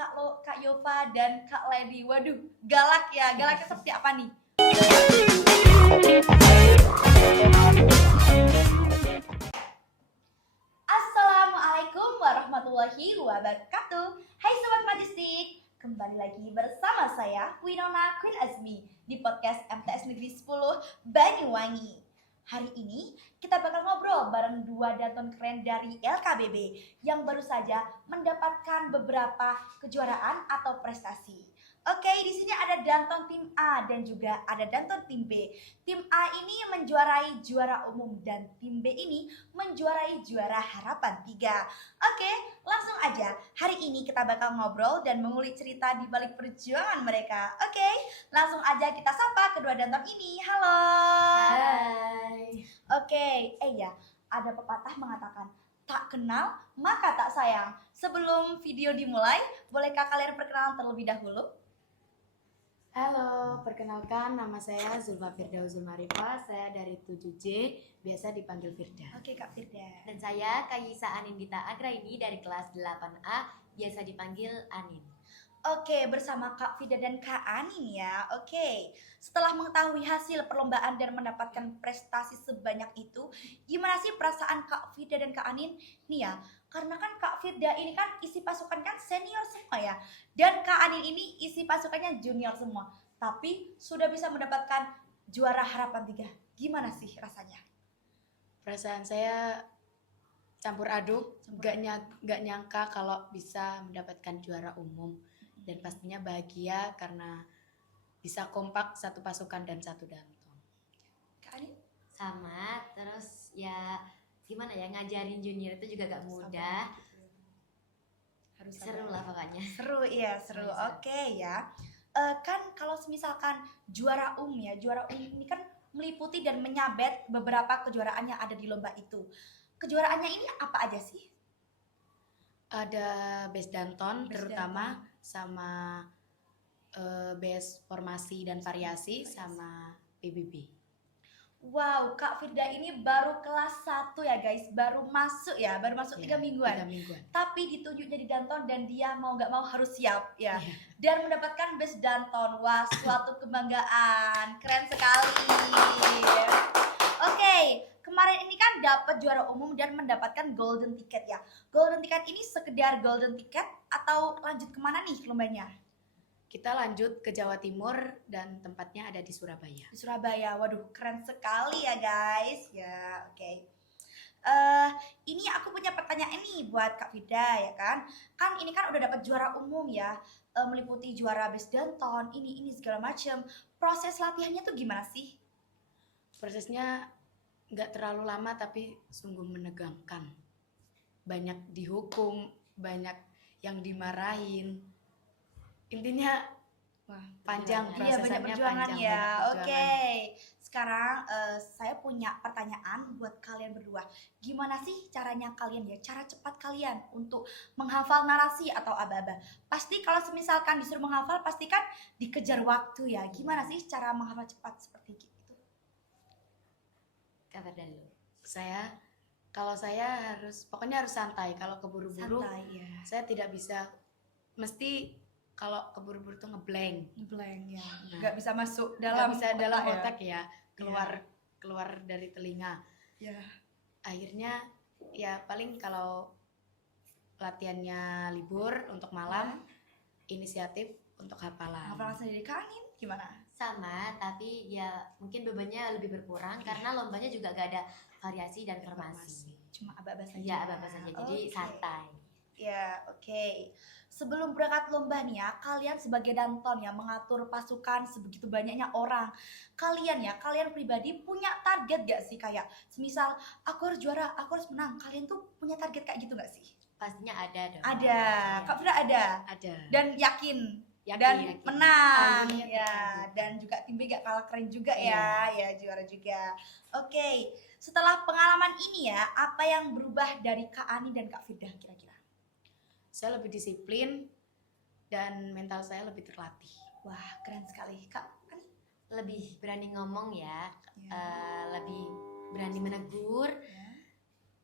Kak Yova dan Kak Lady. Waduh, galak ya. Galaknya seperti apa nih? Assalamualaikum warahmatullahi wabarakatuh. Hai Sobat Majestic, kembali lagi bersama saya Winona Queen Azmi di podcast MTS Negeri 10 Banyuwangi. Hari ini kita bakal ngobrol bareng dua danton keren dari LKBB yang baru saja mendapatkan beberapa kejuaraan atau prestasi. Oke, di sini ada danton tim A dan juga ada danton tim B. Tim A ini menjuarai juara umum dan tim B ini menjuarai juara harapan 3. Oke, langsung aja. Hari ini kita bakal ngobrol dan mengulik cerita di balik perjuangan mereka. Oke, langsung aja kita sapa kedua danton ini. Halo. Hai. Oke, ya, ada pepatah mengatakan tak kenal maka tak sayang. Sebelum video dimulai, bolehkah kalian perkenalan terlebih dahulu? Halo, perkenalkan nama saya Zulfa Firdauzul Marifa, saya dari 7J, biasa dipanggil Firda. Oke, Kak Firda. Dan saya Kayisa Anindita Agraini dari kelas 8A, biasa dipanggil Anin. Oke, bersama Kak Firda dan Kak Anin ya. Oke, setelah mengetahui hasil perlombaan dan mendapatkan prestasi sebanyak itu, gimana sih perasaan Kak Firda dan Kak Anin? Nih ya, karena kan Kak Firda ini kan isi pasukan kan senior semua ya. Dan Kak Anin ini isi pasukannya junior semua. Tapi sudah bisa mendapatkan juara harapan 3. Gimana sih rasanya? Perasaan saya campur aduk, gak nyangka kalau bisa mendapatkan juara umum. Dan pastinya bahagia karena bisa kompak satu pasukan dan satu danton. Kak Anin? Sama, terus ya gimana ya, ngajarin junior itu juga gak mudah. Harus Seru lah pokoknya. Seru, iya seru. Seru. Oke ya. Kan kalau misalkan juara umum ya, juara umum ini kan meliputi dan menyabet beberapa kejuaraan yang ada di lomba itu. Kejuaraannya ini apa aja sih? Ada base danton Base terutama sama base formasi dan variasi sama PBB. Wow, Kak Firda ini baru kelas 1 ya guys, baru masuk 3 mingguan. 3 mingguan. Tapi ditunjuk jadi danton dan dia mau nggak mau harus siap ya. Iya. Dan mendapatkan best danton. Wah, suatu kebanggaan. Keren sekali. Oke, kemarin ini kan dapat juara umum dan mendapatkan golden ticket ya. Golden ticket ini sekedar golden ticket atau lanjut kemana nih lombanya? Kita lanjut ke Jawa Timur dan tempatnya ada di Surabaya. Di Surabaya. Waduh, keren sekali ya guys. Ya, oke. Ini aku punya pertanyaan nih buat Kak Vida ya kan. Kan ini kan udah dapat juara umum ya, meliputi juara best danton, ini segala macem. Proses latihannya tuh gimana sih? Prosesnya nggak terlalu lama tapi sungguh menegangkan. Banyak dihukum, banyak yang dimarahin. Intinya panjang Iya, banyak prosesnya, perjuangan panjang, ya. banyak perjuangan. Oke. Sekarang saya punya pertanyaan buat kalian berdua. Gimana sih caranya kalian ya? Cara cepat kalian untuk menghafal narasi atau aba-aba? Pasti kalau misalkan disuruh menghafal pasti kan dikejar waktu ya. Gimana sih cara menghafal cepat seperti itu? Kabar dulu. Kalau saya pokoknya harus santai. Kalau keburu-buru Santai ya. saya tidak bisa, mesti kalau keburu-buru tuh ngeblank. Blank ya. Nah, Nggak bisa masuk nggak dalam bisa dalam otak otak ya, keluar dari telinga. ya. Akhirnya ya paling kalau latihannya libur untuk malam, inisiatif untuk hafalan. Hafalan sendiri Kak Anin gimana? Sama, tapi ya mungkin bebannya lebih berkurang karena lombanya juga gak ada variasi dan formasi. Cuma aba-aba saja. Iya, apa-apa saja, jadi Oke. santai. Ya, oke. Sebelum berangkat lomba nih ya, kalian sebagai danton ya mengatur pasukan sebegitu banyaknya orang. Kalian pribadi punya target gak sih, kayak semisal aku harus juara, aku harus menang. Kalian tuh punya target kayak gitu gak sih? Pastinya ada dong. Ada. Iya. Kak Fira ada. Ada. Dan yakin Yakin, dan yakin. menang Pastinya ya, tertarget. dan juga tim B gak kalah keren juga Iya. ya juara juga. Oke, setelah pengalaman ini ya, apa yang berubah dari Kak Ani dan Kak Firda kira-kira? Saya lebih disiplin dan mental saya lebih terlatih. Wah, keren sekali Kak Ani. Lebih berani ngomong ya, Ya. lebih berani menegur, Ya.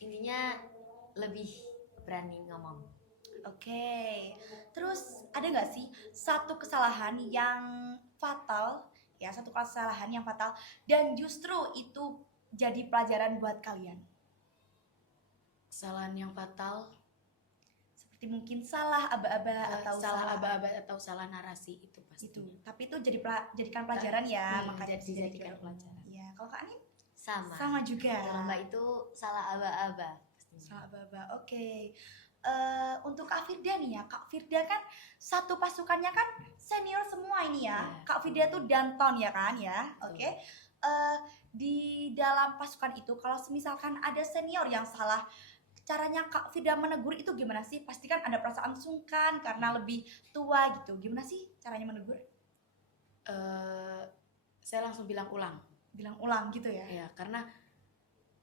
intinya lebih berani ngomong. Oke, terus nggak sih satu kesalahan yang fatal ya, satu kesalahan yang fatal dan justru itu jadi pelajaran buat kalian? Kesalahan yang fatal, Seperti mungkin salah aba-aba atau salah aba-aba atau salah narasi itu pasti. itu. Tapi itu jadikan pelajaran ya, makanya bisa jadi dijadikan juara umum. pelajaran. Iya, kalau Kak Anin Sama juga. lomba itu salah aba-aba pastinya. Salah aba-aba. Oke. Untuk Kak Firda nih ya, Kak Firda kan satu pasukannya kan senior semua ini ya. Iya. Kak Firda tuh Danton ya kan ya. Betul. Oke. Di dalam pasukan itu kalau misalkan ada senior yang salah, caranya Kak Firda menegur itu gimana sih? Pasti kan ada perasaan sungkan karena lebih tua gitu. Gimana sih caranya menegur? Saya langsung bilang ulang. Bilang ulang gitu ya. Ya, karena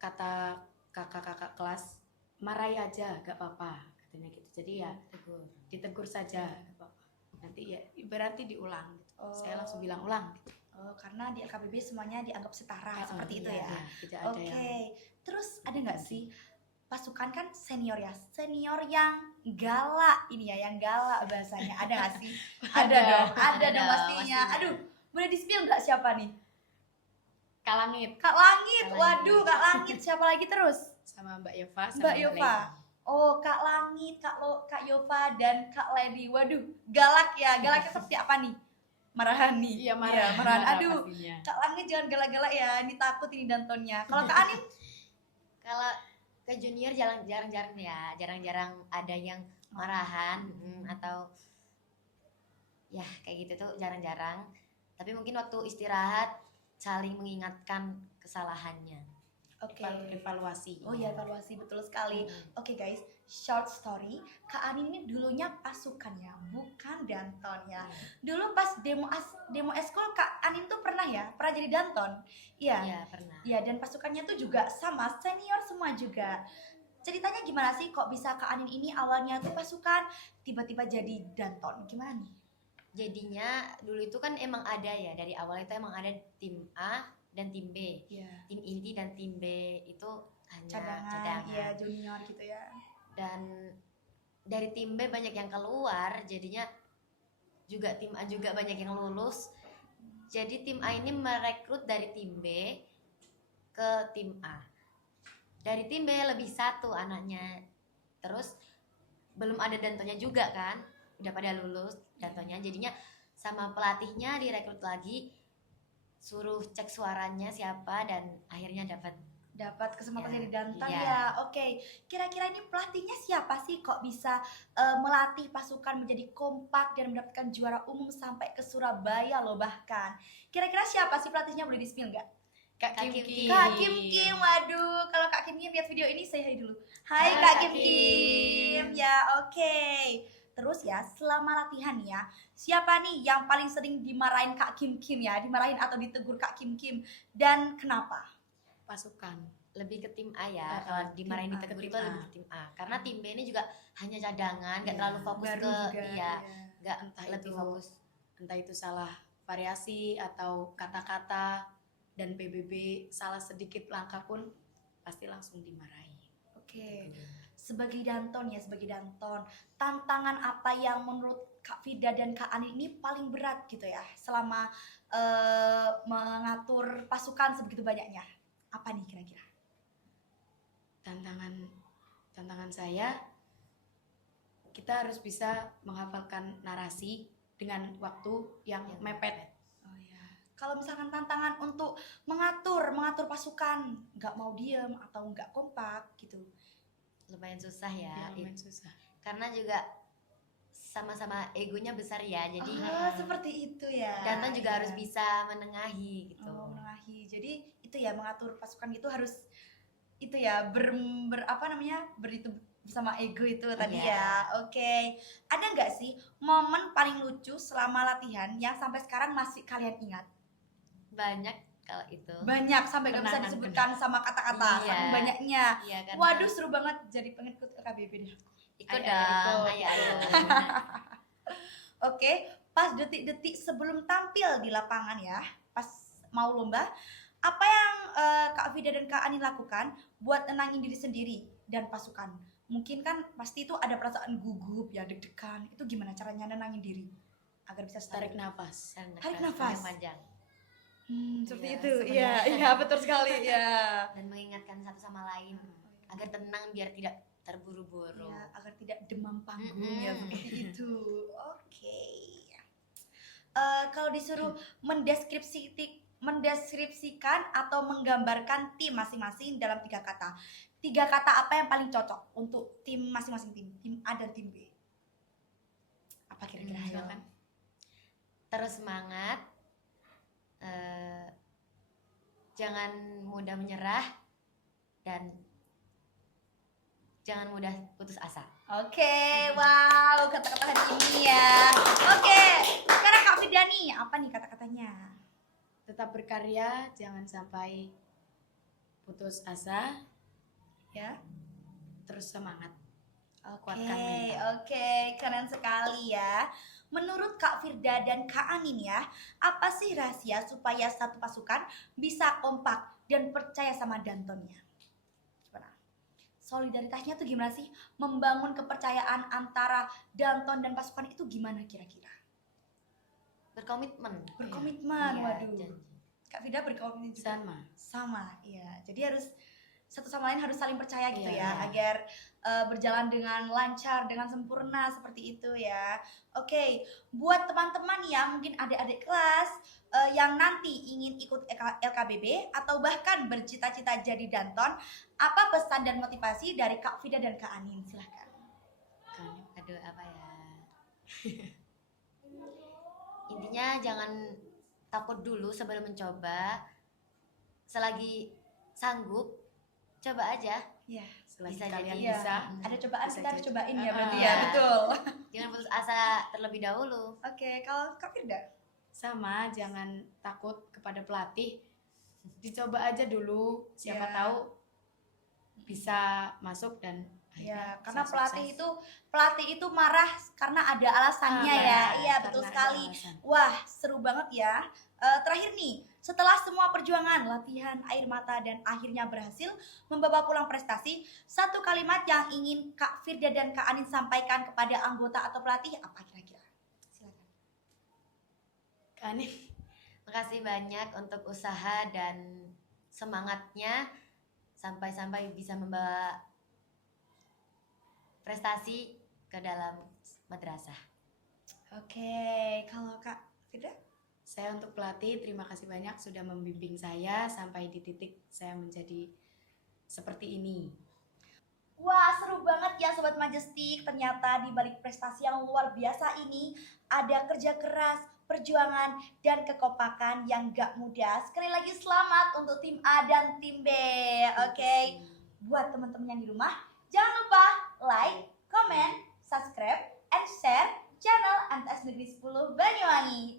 kata kakak-kakak kelas, marahi aja gak apa-apa katanya gitu. Jadi ya Tegur. ditegur saja gak apa-apa. Nanti ya berarti diulang gitu. Oh. Saya langsung bilang ulang gitu. Karena di LKBB semuanya dianggap setara seperti itu Iya, ya. tidak ada Oke, yang terus ada nggak sih pasukan kan senior ya, senior yang galak ini ya, yang galak bahasanya ada nggak sih? Ada dong Ada pastinya. pastinya. Aduh, boleh di-spill nggak siapa nih? Kalangit Kak Langit, Kak waduh Langit. Kak Langit, siapa lagi terus? sama Mbak Yova sama Mbak Yova. Oh, Kak Langit, Kak Yova dan Kak Lady. Waduh, galak ya. Galaknya seperti apa nih? Marahan nih. Iya, marah. Marahan. Aduh, pastinya. Kak Langit jangan galak-galak ya. Ini takut ini Dantonnya. Kalau Kak Anin? Kalau ke junior jarang-jarang ya, jarang-jarang ada yang marahan atau ya kayak gitu tuh jarang-jarang. Tapi mungkin waktu istirahat saling mengingatkan kesalahannya. Oke. Evaluasi. Oh ya, evaluasi betul sekali. Hmm. Oke guys, short story. Kak Anin ini dulunya pasukan ya, bukan Danton ya. Dulu pas demo eskul Kak Anin tuh pernah jadi Danton. Iya. Iya pernah. Iya, dan pasukannya tuh juga sama, senior semua juga. Ceritanya gimana sih kok bisa Kak Anin ini awalnya tuh pasukan, tiba-tiba jadi Danton? Gimana nih? Jadinya dulu itu kan emang ada ya, dari awal itu emang ada tim A dan tim B. Iya. Tim inti dan tim B itu hanya Cadangan, iya junior gitu ya. Dan dari tim B banyak yang keluar, jadinya juga tim A juga banyak yang lulus. Jadi tim A ini merekrut dari tim B ke tim A. Dari tim B lebih satu anaknya. Terus belum ada dantonnya juga kan, udah pada lulus dantonnya. Jadinya sama pelatihnya direkrut lagi, suruh cek suaranya siapa dan akhirnya dapat kesempatan Ya, jadi Danton iya. ya. Oke, kira-kira ini pelatihnya siapa sih kok bisa melatih pasukan menjadi kompak dan mendapatkan juara umum sampai ke Surabaya loh bahkan. Kira-kira siapa sih pelatihnya, boleh di-spill nggak? Kak Kak Kim Kim Kim. Kak Kim Kim, waduh. Kalau Kak Kim Kim lihat video ini, say hi dulu. Hai Hai, Kak Kak Kim Kim. Kim. Ya, oke. Terus ya, selama latihan ya, siapa nih yang paling sering dimarahin Kak Kim Kim ya? Dimarahin atau ditegur Kak Kim Kim? Dan kenapa? Pasukan. lebih ke tim A ya. Kalau tim dimarahin A, ditegur ke itu tim A. lebih ke tim A. Karena tim B ini juga hanya cadangan, nggak Iya, terlalu fokus Baru ke juga. iya, ya. nggak Entah lebih itu fokus. entah itu salah variasi atau kata-kata dan PBB salah sedikit langkah pun pasti langsung dimarahi. Oke. Sebagai Danton ya, sebagai Danton, tantangan apa yang menurut Kak Vida dan Kak Ani ini paling berat gitu ya selama mengatur pasukan sebegitu banyaknya? Apa nih kira-kira? Tantangan saya, kita harus bisa menghafalkan narasi dengan waktu yang Yang mepet. Oh ya. Kalau misalkan tantangan untuk mengatur pasukan, nggak mau diem atau nggak kompak gitu. Lumayan susah ya. Ya, lumayan susah. Karena juga sama-sama egonya besar ya. Jadi Seperti itu ya. Danton juga Iya. harus bisa menengahi gitu. Menengahi. Jadi itu ya, mengatur pasukan gitu harus itu ya beritu bersama ego itu tadi Iya. ya. Oke. Ada nggak sih momen paling lucu selama latihan yang sampai sekarang masih kalian ingat? Banyak kalau itu. Banyak sampai nggak bisa Kenangan, disebutkan sama kata-kata, Iya. saking banyaknya. Iya kan. Waduh, seru banget jadi pengikut LKBB deh. Ikut Ayo, dong. ikut. Ayo. Oke, pas detik-detik sebelum tampil di lapangan ya, pas mau lomba, apa yang Kak Vida dan Kak Ani lakukan buat tenangin diri sendiri dan pasukan? mungkin kan pasti itu ada perasaan gugup ya, deg-degan. Itu gimana caranya nenangin diri agar bisa Tarik stabil? nafas. Tarik nafas. yang panjang Seperti Iya, itu. sebenarnya. Iya, iya betul sekali ya. dan mengingatkan satu sama lain agar tenang biar tidak terburu-buru. Ya, agar tidak demam panggung ya seperti itu. Oke. Kalau disuruh mendeskripsikan atau menggambarkan tim masing-masing dalam 3 kata. 3 kata apa yang paling cocok untuk tim masing-masing tim A dan tim B? Apa kira-kira? Ayo. Silakan. Terus semangat, jangan mudah menyerah, dan jangan mudah putus asa. Oke, wow, kata-kata hari ini ya. Oke, sekarang Kak Firda nih, apa nih kata-katanya? Tetap berkarya, jangan sampai putus asa, Ya. terus semangat. Oke, Kuatkan mental. oke, keren sekali ya. Menurut Kak Firda dan Kak Anin ya, apa sih rahasia supaya satu pasukan bisa kompak dan percaya sama Dantonnya? Gimana? Solidaritasnya tuh gimana sih? Membangun kepercayaan antara Danton dan pasukan itu gimana kira-kira? Berkomitmen. Berkomitmen, Iya, waduh. janji. Kak Firda berkomitmen juga? Sama. Sama, iya. Jadi harus satu sama lain harus saling percaya gitu Iya, ya, iya. agar berjalan dengan lancar, dengan sempurna seperti itu ya. Oke, buat teman-teman ya, mungkin adik-adik kelas yang nanti ingin ikut LKBB atau bahkan bercita-cita jadi Danton, apa pesan dan motivasi dari Kak Fida dan Kak Anin? Silahkan. Kan. Aduh, apa ya? Intinya jangan takut dulu sebelum mencoba. Selagi sanggup, coba aja. Iya, Selagi Bisa kalian jadi, bisa. ada cobaan Bisa kita harus jadi. cobain ya Ah, berarti ya, iya. betul. Jangan putus asa terlebih dahulu. Oke, kalau Kak Firda? Sama, jangan takut kepada pelatih. Dicoba aja dulu, siapa Ya. tahu bisa masuk dan Ya, akhirnya karena bisa pelatih itu marah karena ada alasannya ya. Iya, betul sekali. Wah, seru banget ya. Terakhir nih, setelah semua perjuangan, latihan, air mata, dan akhirnya berhasil membawa pulang prestasi, satu kalimat yang ingin Kak Firda dan Kak Anin sampaikan kepada anggota atau pelatih, apa kira-kira? Silakan. Kan Makasih banyak untuk usaha dan semangatnya sampai bisa membawa prestasi ke dalam madrasah. Oke, kalau Kak Firda? saya untuk pelatih terima kasih banyak sudah membimbing saya sampai di titik saya menjadi seperti ini. Wah, seru banget ya Sobat Majestic. Ternyata di balik prestasi yang luar biasa ini ada kerja keras, perjuangan, dan kekompakan yang gak mudah. Sekali lagi selamat untuk tim A dan tim B. Oke, buat teman-teman yang di rumah, jangan lupa like, comment, subscribe, and share channel MTS Negeri 10 Banyuwangi.